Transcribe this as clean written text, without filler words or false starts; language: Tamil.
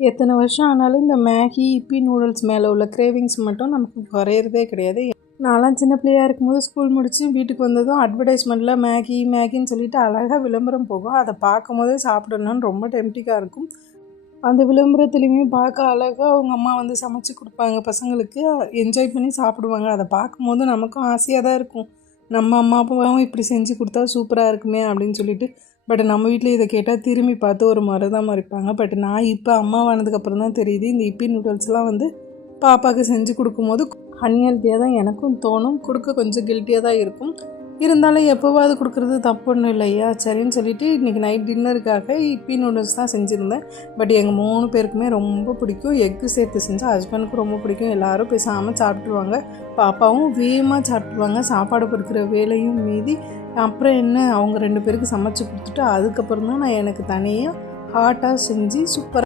எத்தனை வருஷம் ஆனாலும் இந்த மேகி இப்பி நூடுல்ஸ் மேலே உள்ள கிரேவிங்ஸ் மட்டும் நமக்கு குறையிறதே கிடையாது. நான்லாம் சின்ன பிள்ளையாக இருக்கும்போது ஸ்கூல் முடித்து வீட்டுக்கு வந்ததும் அட்வர்டைஸ்மெண்ட்டில் மேகின்னு சொல்லிட்டு அழகாக விளம்பரம் போகும். அதை பார்க்கும் போதே சாப்பிடணுன்னு ரொம்ப டெம்டிங்காக இருக்கும். அந்த விளம்பரத்துலேயுமே பார்க்க அழகாக அவங்க அம்மா வந்து சமைச்சு கொடுப்பாங்க, பசங்களுக்கு என்ஜாய் பண்ணி சாப்பிடுவாங்க. அதை பார்க்கும்போது நமக்கும் ஆசையாக தான் இருக்கும், நம்ம அம்மா அப்பாவும் இப்படி செஞ்சு கொடுத்தா சூப்பராக இருக்குமே அப்படின்னு சொல்லிட்டு. பட் நம்ம வீட்டில் இதை கேட்டால் திரும்பி பார்த்து ஒரு முறை தான் மறைப்பாங்க. பட் நான் இப்போ அம்மாவானதுக்கப்புறம் தான் தெரியுது, இந்த இப்பி நூடுல்ஸ்லாம் வந்து பாப்பாவுக்கு செஞ்சு கொடுக்கும்போது அன்ஹெல்த்தியாக தான் எனக்கும் தோணும், கொடுக்க கொஞ்சம் கில்ட்டியாக தான் இருக்கும். இருந்தாலும் எப்போவாது கொடுக்குறது தப்பு ஒன்றும் இல்லையா, சரின்னு சொல்லிவிட்டு இன்றைக்கி நைட் டின்னருக்காக இப்பி நூடுல்ஸ் தான் செஞ்சுருந்தேன். பட் எங்கள் 3 பேருக்குமே ரொம்ப பிடிக்கும். எக்கு சேர்த்து செஞ்சால் ஹஸ்பண்டுக்கும் ரொம்ப பிடிக்கும். எல்லோரும் பேசாமல் சாப்பிட்ருவாங்க, பாப்பாவும் வேகமாக சாப்பிட்ருவாங்க. சாப்பாடு பொறுக்கிற வேலையும் மீதி. அப்புறம் என்ன, அவங்க 2 பேருக்கு சமைச்சு கொடுத்துட்டு அதுக்கப்புறம் தான் நான் எனக்கு தனியாக ஹாட்டாக செஞ்சு சூப்பராக